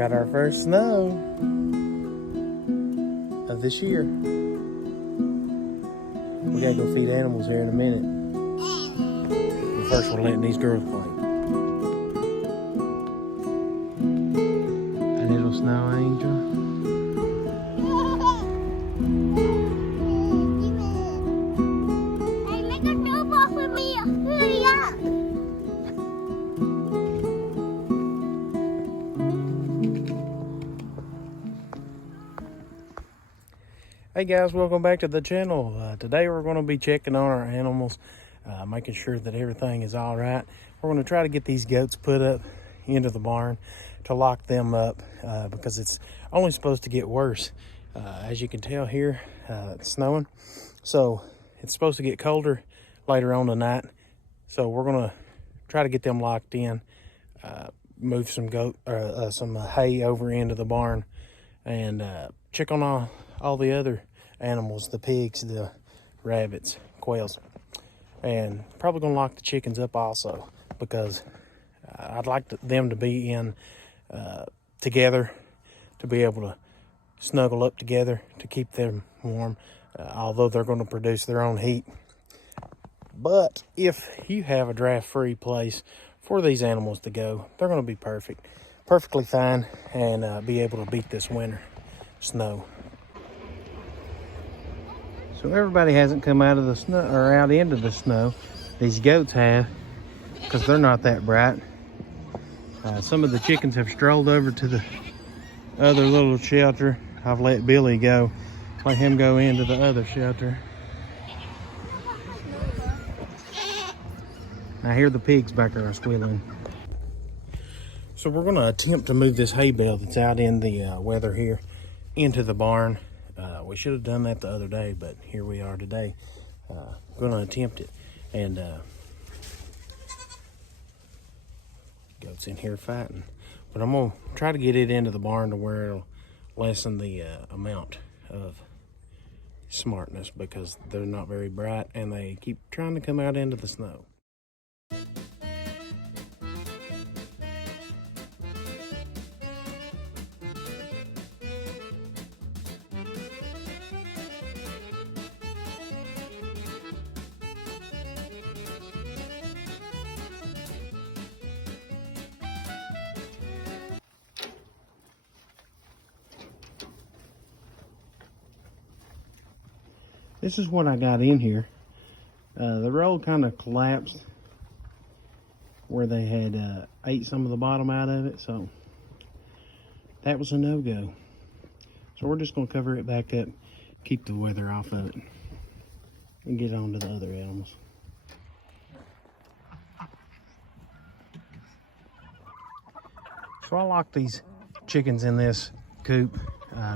got our first snow of this year. We gotta go feed animals here in a minute. But first we're letting these girls play. A little snow angel. Hey, make a snowball for me. Hurry up. Hey guys, welcome back to the channel. Today we're going to be checking on our animals, making sure that everything is all right. We're going to try to get these goats put up into the barn to lock them up because it's only supposed to get worse. As you can tell here, it's snowing, so it's supposed to get colder later on tonight. So we're going to try to get them locked in, move some hay over into the barn, and check on all the other animals, the pigs, the rabbits, quails, and probably gonna lock the chickens up also because I'd like them to be in together, to be able to snuggle up together to keep them warm, although they're going to produce their own heat. But if you have a draft-free place for these animals to go, they're going to be perfectly fine, and be able to beat this winter snow. So everybody hasn't come out of the snow or out into the snow. These goats have, because they're not that bright. Some of the chickens have strolled over to the other little shelter. I've let Billy go, let him go into the other shelter. I hear the pigs back there are squealing. So we're going to attempt to move this hay bale that's out in the weather here into the barn. We should have done that the other day, but here we are today. Going to attempt it. And goats in here fighting. But I'm going to try to get it into the barn to where it'll lessen the amount of smartness, because they're not very bright and they keep trying to come out into the snow. This is what I got in here. The roll kind of collapsed where they had ate some of the bottom out of it, so that was a no-go. So we're just going to cover it back up, keep the weather off of it, and get on to the other animals. So I lock these chickens in this coop.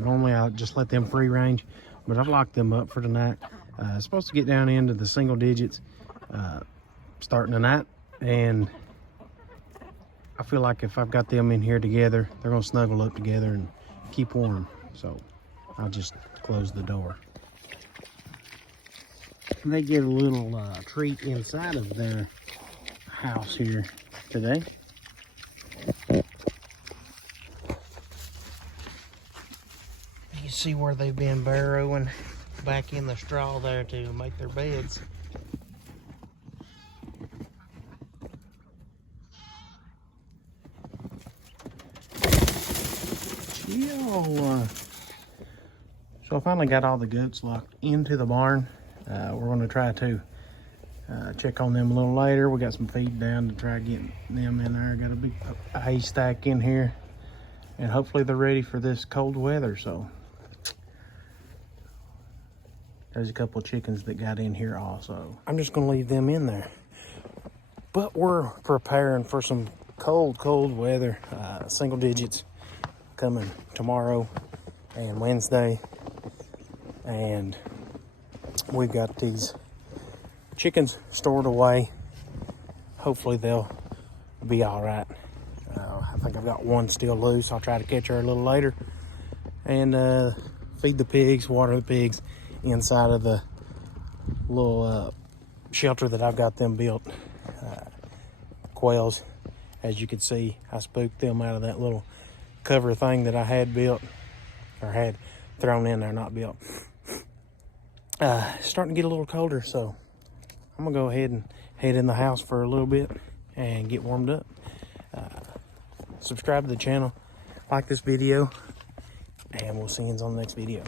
Normally I just let them free range, but I've locked them up for tonight. It's supposed to get down into the single digits starting tonight, and I feel like if I've got them in here together, they're gonna snuggle up together and keep warm. So I'll just close the door. They get a little treat inside of their house here today. You see where they've been burrowing back in the straw there to make their beds. So I finally got all the goats locked into the barn. We're going to try to check on them a little later. We got some feed down to try getting them in there. Got a big haystack in here, and hopefully they're ready for this cold weather. So there's a couple of chickens that got in here also. I'm just going to leave them in there. But we're preparing for some cold weather. Single digits coming tomorrow and Wednesday. And we've got these chickens stored away. Hopefully they'll be all right. I think I've got one still loose. I'll try to catch her a little later and feed the pigs, water the pigs inside of the little shelter that I've got them built. Quails, as you can see, I spooked them out of that little cover thing that I had built, or had thrown in there, not built. It's starting to get a little colder, so I'm gonna go ahead and head in the house for a little bit and get warmed up. Subscribe to the channel, like this video, and we'll see you on the next video.